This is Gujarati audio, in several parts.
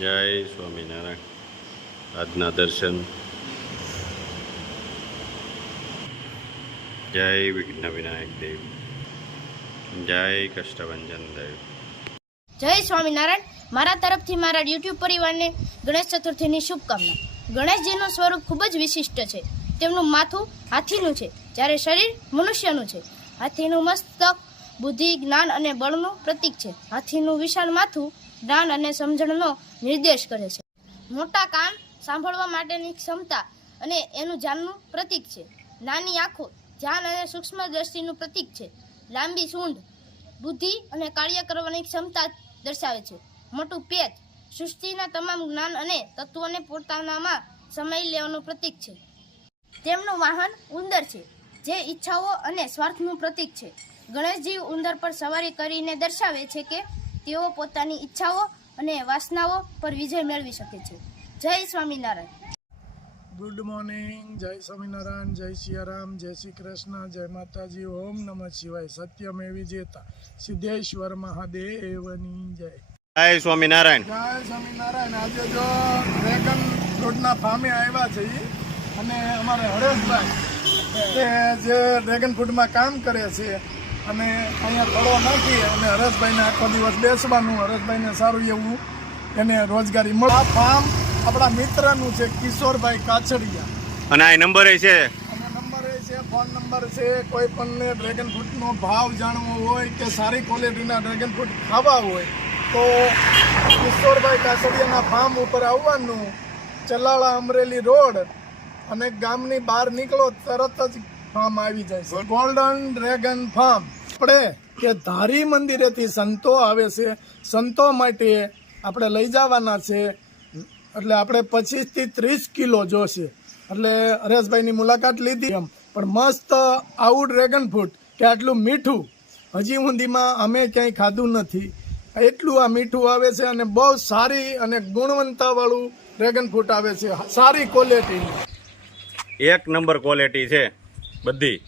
જય સ્વામિનારાયણ. આજના દર્શન. જય વિઘ્ન વિનાયક દેવ. જય કષ્ટભંજન દેવ. જય સ્વામિનારાયણ. મારા તરફથી મારા યુટ્યુબ પરિવારને ગણેશ ચતુર્થીની શુભકામના. ગણેશજીનું સ્વરૂપ ખૂબ જ વિશિષ્ટ છે. તેમનું માથું હાથીનું છે, જ્યારે શરીર મનુષ્યનું છે. હાથીનું મસ્તક બુદ્ધિ, જ્ઞાન અને બળનું પ્રતીક છે. હાથીનું વિશાળ માથું જ્ઞાન અને સમજણનો નિર્દેશ કરે છે. મોટા કાન સાંભળવા માટેની ક્ષમતા અને એનું જ્ઞાનનું પ્રતીક છે. નાની આંખો ધ્યાન અને સૂક્ષ્મ દ્રષ્ટિનું પ્રતીક છે. લાંબી સૂંઢ બુદ્ધિ અને કાર્ય કરવાની ક્ષમતા દર્શાવે છે. મોટું પેટ સૃષ્ટિના તમામ જ્ઞાન અને તત્વોને પોતાનામાં સમાઈ લેવાનું પ્રતીક છે. તેમનું વાહન ઉંદર છે, જે ઈચ્છાઓ અને સ્વાર્થનું પ્રતીક છે. ગણેશજી ઉંદર પર સવારી કરીને દર્શાવે છે કે તેઓ પોતાની ઈચ્છાઓ અને વાસનાઓ પર વિજય મેળવી શકે છે. જય સ્વામિનારાયણ. Good morning. જય સ્વામિનારાયણ, જય સિયારામ, જય શ્રી કૃષ્ણ, જય માતાજી, ઓમ નમઃ શિવાય. સત્યમેવી જેતા સિદ્ધેશ્વર મહાદેવની જય. જય સ્વામિનારાયણ. જય સ્વામિનારાયણ. આજે જો ડ્રેગન ફ્રૂટના ફાર્મે આવ્યા છે અને અમારે હરેશભાઈ તે જે ડ્રેગન ફ્રૂટમાં કામ કરે છે અને અહીંયા ફળો નાખી અને હરેશભાઈને આખો દિવસ બેસવાનું. હરેશભાઈને સારું એવું એને રોજગારી મળે. આ ફાર્મ આપણા મિત્રનું છે, કિશોરભાઈ કાછડિયા. અને આ નંબર છે, અને નંબર એ છે, ફોન નંબર છે. કોઈ પણને ડ્રેગન ફ્રૂટનો ભાવ જાણવો હોય કે સારી ક્વોલિટીના ડ્રેગન ફ્રૂટ ખાવા હોય તો કિશોરભાઈ કાછડિયાના ફાર્મ ઉપર આવવાનું. ચલાળા અમરેલી રોડ અને ગામની બહાર નીકળો તરત જ ફાર્મ આવી જાય છે. Golden dragon farm. આપણે કે ધારી મંદિરેથી સંતો આવે છે, સંતો માટે આપણે લઈ જવાના છે. એટલે આપણે 25 થી 30 કિલો જોશે. એટલે હરેશભાઈની મુલાકાત લીધી એમ. પણ મસ્ત આવું ડ્રેગન ફ્રૂટ કે આટલું મીઠું હજી સુધીમાં અમે ક્યાંય ખાધું નથી. એટલું આ મીઠું આવે છે અને બહુ સારી અને ગુણવત્તાવાળું ડ્રેગન ફ્રૂટ આવે છે, સારી ક્વોલિટીનું. એક નંબર ક્વોલિટી છે બધી.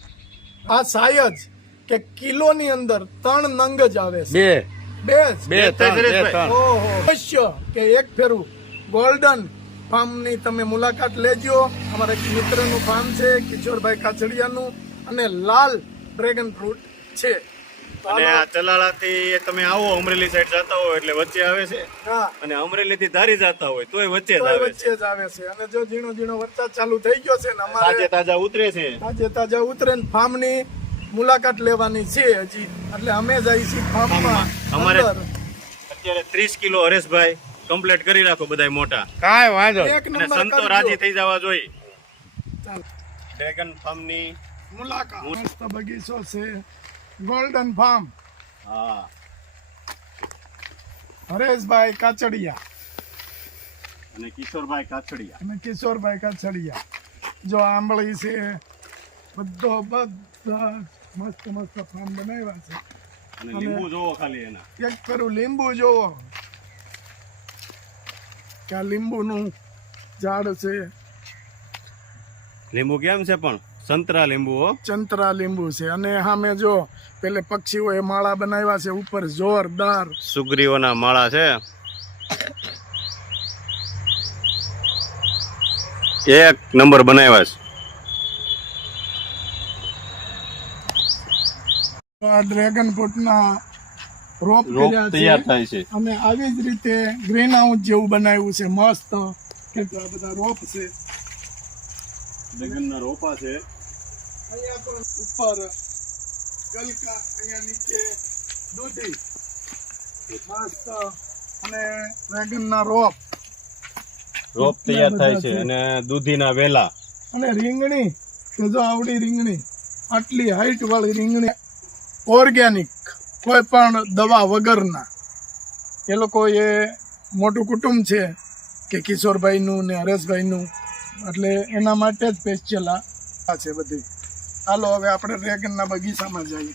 આ સાયજ કે કિલોની અંદર 3 નંગ જ આવે છે. બે ઓહો. અવશ્ય કે એક ફેરું ગોલ્ડન ફાર્મની તમે મુલાકાત લેજો. અમારા મિત્રનું ફાર્મ છે, કિશોરભાઈ કાછડિયાનું, અને લાલ ડ્રેગન ફ્રૂટ છે. અને આ ચલાળાથી તમે આવો અમરેલી સાઈડ જતા હોય એટલે વચ્ચે આવે છે. હા. અને અમરેલી થી ધારી જતા હોય તોય વચ્ચે જ આવે છે. વચ્ચે જ આવે છે. અને જો ઝીણો ઝીણો વરસાદ ચાલુ થઈ ગયો છે ને અમારે તાજે તાજા ઉતરે છે. તાજે તાજા ઉતરે ને ફાર્મની મુલાકાત લેવાની છે હજી. એટલે અમે જઈએ છીએ ફાર્મમાં. અમારે અત્યારે 30 કિલો હરેશભાઈ કમ્પ્લીટ કરી રાખો બધા મોટા. કાંઈ વાંધો એક અને નંબર સંતો રાજી થઈ જવા જોઈએ. ચાલો. ડ્રેગન ફાર્મ ની મુલાકાત. મસ્ત બગીચો છે, ગોલ્ડન ફાર્મ. હા. હરેશભાઈ કાછડિયા અને કિશોરભાઈ કાછડિયા. અને કિશોરભાઈ કાછડિયા. જો આંબળી છે, બધા મસ્ત મસ્ત ફાર્મ બનાવ્યા છે. અને લીંબુ જોવો ખાલી એના. એક પેલું લીંબુ જોવો કે આ લીંબુનું ઝાડ છે. લીંબુ કેમ છે પણ? સંતરા લીંબુ હો. ચંતરા લીંબુ છે. અને સામે જો પેલે પક્ષીઓએ માળા બનાવ્યા છે ઉપર, જોરદાર. સુગ્રીઓના માળા છે. એક નંબર બનાવ્યા છે. આ ડ્રેગન ફ્રૂટના રોપ રોપ કર્યા તૈયાર છે. થાય છે. અને આવી જ રીતે ગ્રીન હાઉસ જેવું બનાવ્યું છે, મસ્ત. કેટલા બધા રોપ છે. ડ્રેગનના રોપા છે. અહીંયા તો ઉપર ગલકા, અહીંયા નીચે દૂધી, મસ્ત. અને ડ્રેગનના રોપ તૈયાર થાય છે. અને દૂધીના વેલા. અને રીંગણી કે જો આવડી રીંગણી, આટલી હાઈટ વાળી રીંગણી, ઓર્ગેનિક, કોઈ પણ દવા વગરના. એ લોકો એ મોટું કુટુંબ છે કે કિશોરભાઈનું ને હરેશભાઈનું, એટલે એના માટે જ સ્પેશિયલ આ છે બધી. હાલો હવે આપણે ડ્રેગનના બગીચામાં જઈએ.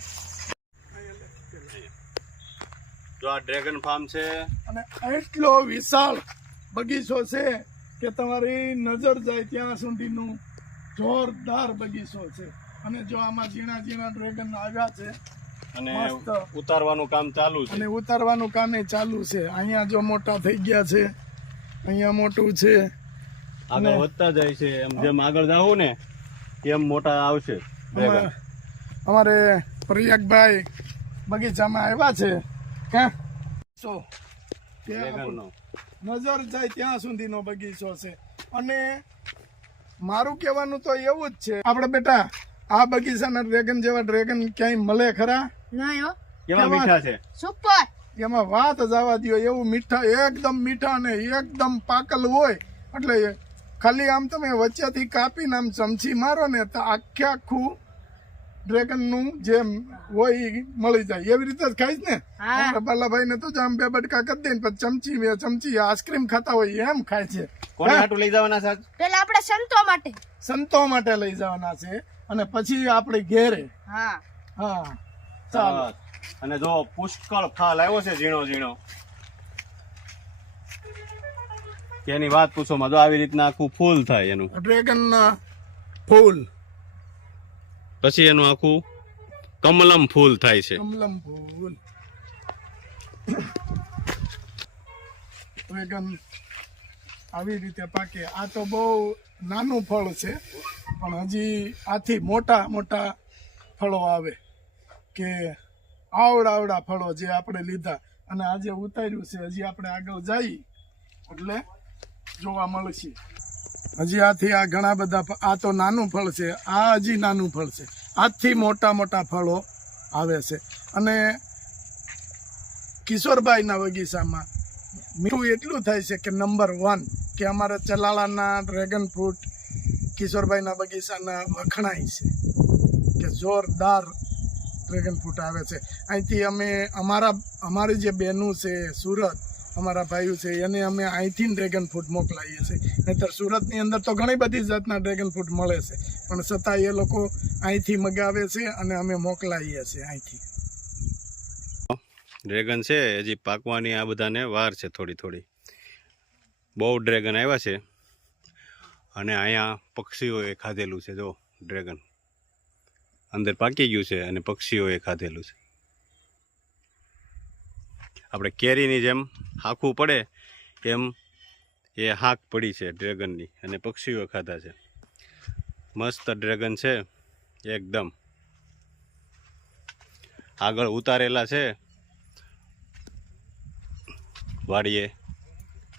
જો આ ડ્રેગન ફાર્મ છે. અને એટલો વિશાળ બગીચો છે કે તમારી નજર જાય ત્યાં સુધીનું જોરદાર બગીચો છે. અને જો આમાં ઝીણા ઝીણા ડ્રેગન આવ્યા છે અને મસ્ત. ઉતારવાનું કામ ચાલુ છે. અને ઉતારવાનું કામ ચાલુ છે. અહીંયા જો મોટા થઈ ગયા છે અહીંયા મોટું છે. આગળ વધતા જાય છે એમ જેમ આગળ જાવું ને એમ મોટા આવશે. અમારે પ્રયાગભાઈ બગીચામાં આવ્યા છે ક્યાં નજર જાય ત્યાં સુધીનો બગીચો છે. અને મારું કહેવાનું તો એવું જ છે, આપણે બેટા આ બગીચાના ડ્રેગન જેવા ડ્રેગન ક્યાંય મળે ખરા? નહીં હો. કેવા મીઠા છે, સુપર. એમાં વાત જવા દો, એવું મીઠા, એકદમ મીઠા ને એકદમ પાકલ હોય એટલે ખાલી આમ તમે વચ્ચેથી કાપીને આમ ચમચી મારો ને તો આખે આખું ડ્રેગનનું જે હોય ઈ મળી જાય. એવી રીતે જ ખાઈશ ને. બાલાભાઈ ને તો આમ 2 બટકા કરી દે ને પછી ચમચી આઈસ્ક્રીમ ખાતા હોય એમ ખાય છે. કોને હાટું લઈ જવાના છે? પેલા આપણે સંતો માટે લઈ જવાના છે અને પછી આપણે ઘેરે. હા ચાલો. અને જો પુષ્કળ ફાલ આવ્યો છે, ઝીણો ઝીણો, એની વાત પૂછો માં. જો આવી રીતના આખું ફૂલ થાય એનું ડ્રેગન ના ફૂલ, પછી એનું આખું કમલમ ફૂલ થાય છે. કમલમ ફૂલ ડ્રેગન આવી રીતે પાકે. આ તો બહુ નાનું ફળ છે પણ હજી આથી મોટા મોટા ફળો આવે કે આવડા ફળો જે આપણે લીધા અને આજે ઉતાર્યું છે. હજી આપણે આગળ જઈ એટલે જોવા મળશે. હજી આથી આ ઘણા બધા, આ તો નાનું ફળ છે, આ હજી નાનું ફળ છે. આજથી મોટા મોટા ફળો આવે છે. અને કિશોરભાઈના બગીચામાં મીઠું એટલું થાય છે કે નંબર 1 કે અમારા ચલાળાના ડ્રેગન ફ્રૂટ કિશોરભાઈના બગીચાના વખણાય છે કે જોરદાર ડ્રેગન ફ્રૂટ આવે છે. અહીંથી અમે અમારી જે બહેનું છે સુરત, અમારા ભાઈઓ છે, એને અમે અહીંથી ડ્રેગન ફ્રૂટ મોકલાવીએ છીએ. નહીંતર સુરતની અંદર તો ઘણી બધી જાતના ડ્રેગન ફ્રૂટ મળે છે પણ છતાં એ લોકો અહીંથી મગાવે છે અને અમે મોકલાવીએ છીએ અહીંથી. ડ્રેગન છે હજી પાકવાની આ બધાને વાર છે થોડી. બહુ ડ્રેગન આવ્યા છે અને અહીંયા પક્ષીઓએ ખાધેલું છે. જો ડ્રેગન અંદર પાકી ગયું છે અને પક્ષીઓએ ખાધેલું છે. આપણે કેરીની જેમ હાંકવું પડે એમ એ હાંક પડી છે ડ્રેગનની અને પક્ષીઓએ ખાધા છે. મસ્ત ડ્રેગન છે એકદમ. આગળ ઉતારેલા છે વાડીએ,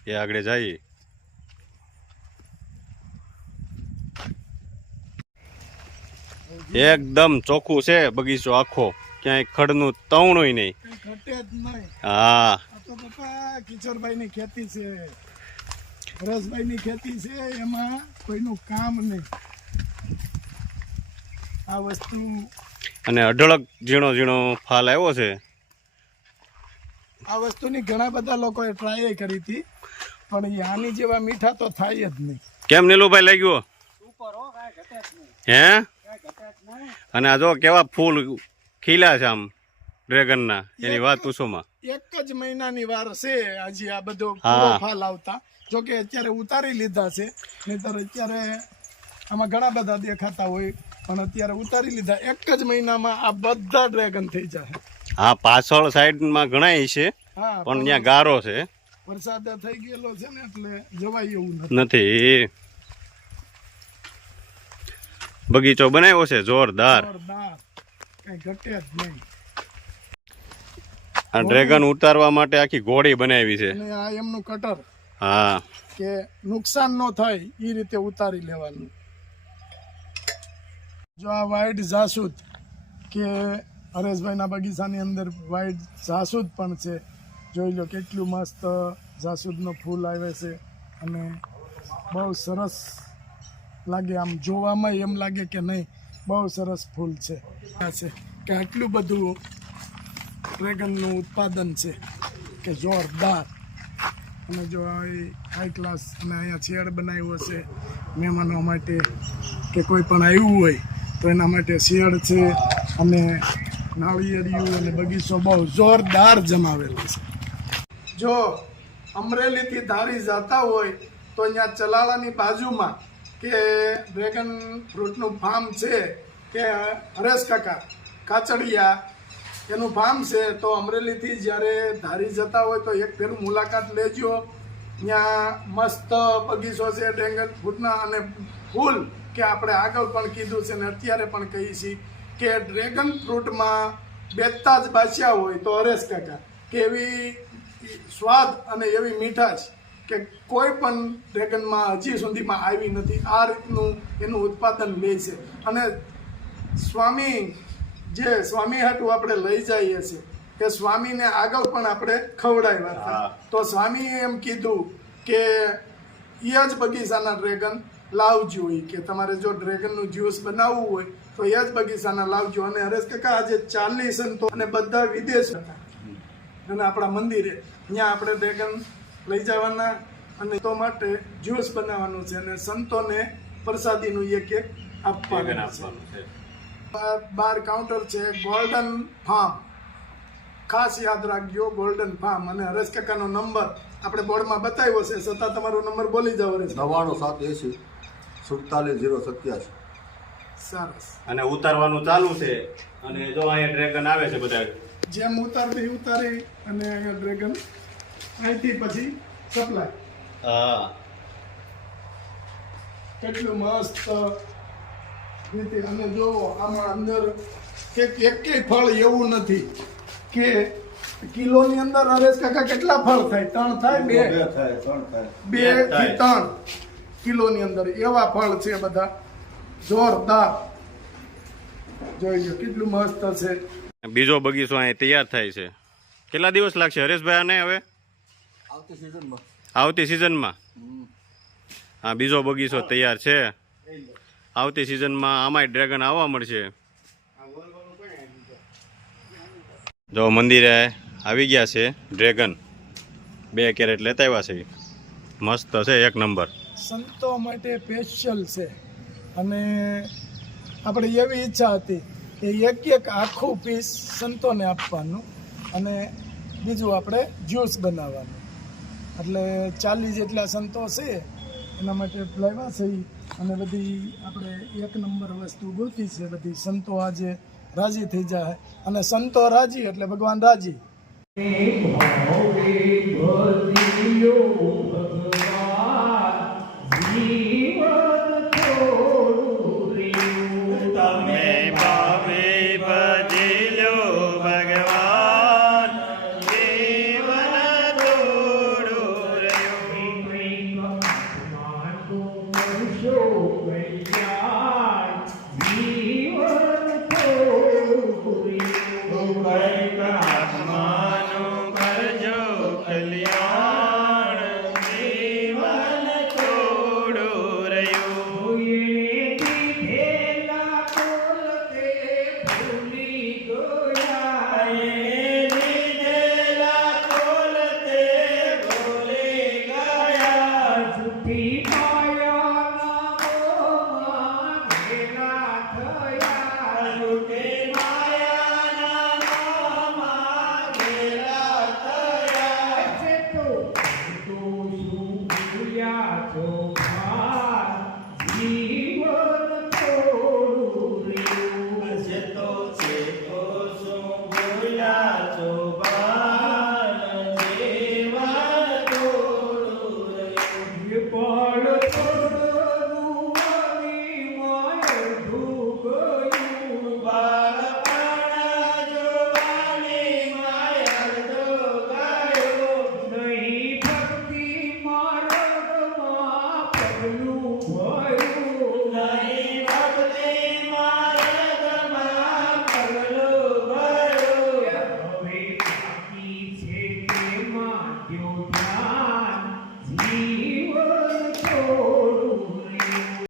એ આગળ જઈએ. એકદમ ચોખ્ખું છે બગીચો આખો, ક્યાંય ખડનું તવણું નહીં. હા, તો પપ્પા કિશોરભાઈની ખેતી છે, હરેશભાઈની ખેતી છે, એમાં કોઈનું કામ નહીં. આ વસ્તુ અને અઢળક ઝીણો ફાલ આવ્યો છે. આ વસ્તુની ઘણા બધા લોકોએ ટ્રાય કરી હતી પણ આની જેવા મીઠા તો થાય જ નહીં. કેમ નીલુભાઈ લાગ્યું? હે? અને આ જો કેવા ફૂલ ખીલા છે આમ ડ્રેગનના, એની વાત પૂછોમાં. 1 જ મહિનાની વાર છે હજી આ બધો પૂરો ફાલ આવતા. જોકે અત્યારે ઉતારી લીધા છે, નહીતર અત્યારે આમાં ઘણા બધા દેખાતા હોય પણ અત્યારે ઉતારી લીધા. 1 જ મહિનામાં આ બધા ડ્રેગન થઈ જાય. હા, પાછળ સાઈડમાં ઘણા છે પણ ત્યાં ગારો છે, વરસાદ થઈ ગયેલો છે ને એટલે જવાય એવું નથી. બગીચો બનાવ્યો છે જોરદાર, કઈ ઘટે જ નહીં. આ ડ્રેગન ઉતારવા માટે આખી ઘોડી બનાવી છે. અને આ એમનું કટર, હા, કે નુકસાન ન થાય એ રીતે ઉતારી લેવાનું. જો આ વ્હાઈટ જાસૂદ કે હરેશભાઈના બગીચાની અંદર વ્હાઈટ જાસૂદ પણ છે. જોઈ લો કેટલું મસ્ત જાસૂદનો ફૂલ આવે છે અને બહુ સરસ લાગે. આમ જોવામાં એમ લાગે કે નહીં બહુ સરસ ફૂલ છે કે આટલું બધું ડ્રેગનનું ઉત્પાદન છે કે જોરદાર. અને જો હાઈ ક્લાસ અને અહીંયા શેડ બનાવ્યો છે મહેમાનો માટે કે કોઈ પણ આવ્યું હોય તો એના માટે શેડ છે અને નાળિયેરિયું અને બગીચો બહુ જોરદાર જમાવેલો છે. જો અમરેલીથી ધારી જતા હોય તો અહીંયા ચલાળાની બાજુમાં કે ડ્રેગન ફ્રૂટનું ફાર્મ છે કે હરેશ કાકા કાચડિયા એનું ફાર્મ છે. તો અમરેલીથી જ્યારે ધારી જતા હોય તો એક ફેરું મુલાકાત લેજો. ત્યાં મસ્ત બગીચો છે ડ્રેગન ફ્રૂટના અને ફૂલ કે આપણે આગળ પણ કીધું છે ને અત્યારે પણ કહીએ છીએ કે ડ્રેગન ફ્રૂટમાં બેસતા જ બાસ્યા હોય તો હરેશ કાકા કે એવી સ્વાદ અને એવી મીઠાશ કે કોઈ પણ ડ્રેગનમાં હજી સુધીમાં આવી નથી. આ રીતનું એનું ઉત્પાદન લે છે અને સ્વામી હાટું આપણે લઈ જઈએ છીએ કે સ્વામીને આગળ પણ આપણે ખવડાવ્યા હતા. તો સ્વામીએ એમ કીધું કે એ જ બગીચાના ડ્રેગન લાવજો હોય કે તમારે જો ડ્રેગનનું જ્યુસ બનાવવું હોય તો એ જ બગીચાના લાવજો. અને હરેશ કાકા આજે 40 સંતો અને બધા વિદેશ હતા અને આપણા મંદિરે ત્યાં આપણે ડ્રેગન લઈ જવાના અને તો માટે જ્યુસ બનાવવાનું છે અને સંતોને પ્રસાદીનું એક આપવાનું છે. બાર કાઉન્ટર છે ગોલ્ડન ફાર્મ, ખાસ યાદ રાખજો ગોલ્ડન ફાર્મ. અને હરેશ કાકાનો નંબર આપણે બોર્ડમાં બતાવ્યો છે, છતાં તમારો નંબર બોલી જાવ હરેશ. 99 780 47 સરસ. અને ઉતારવાનું ચાલુ છે અને જો અહીંયા ડ્રેગન આવે છે બધા. જેમ ઉતારી અને અહીંયા ડ્રેગન અહીંથી પછી સપ્લાય. હા, કેટલું મસ્ત રીતે. અને જો આમાં અંદર એક ફળ એવું નથી કે કિલોની અંદર હરેશ કાકા કેટલા ફળ થાય? 3 થાય? 2 થી 3 કિલોની અંદર એવા ફળ છે બધા જોરદાર. જોઈ લો કેટલું મસ્ત છે. બીજો બગીચો અહીં તૈયાર થાય છે. કેટલા દિવસ લાગશે હરેશભાઈ આને હવે? આવતી સિઝનમાં. હા, બીજો બગીચો તૈયાર છે. આવતી સિઝનમાં આમાંય ડ્રેગન આવવા મળશે. જો મંદિરે આવી ગયા છે ડ્રેગન, 2 કેરેટ લેતા આવ્યા છે. મસ્ત છે, 1 નંબર. સંતો માટે સ્પેશિયલ છે. અને આપણે એવી ઈચ્છા હતી કે એક આખું પીસ સંતોને આપવાનું અને બીજું આપણે જ્યુસ બનાવવાનું. એટલે 40 જેટલા સંતો છે એના માટે લાવ્યા છે. અને બધી આપણે 1 નંબર વસ્તુ ગોતી છે બધી. સંતો આજે રાજી થઈ જાય અને સંતો રાજી એટલે ભગવાન રાજી.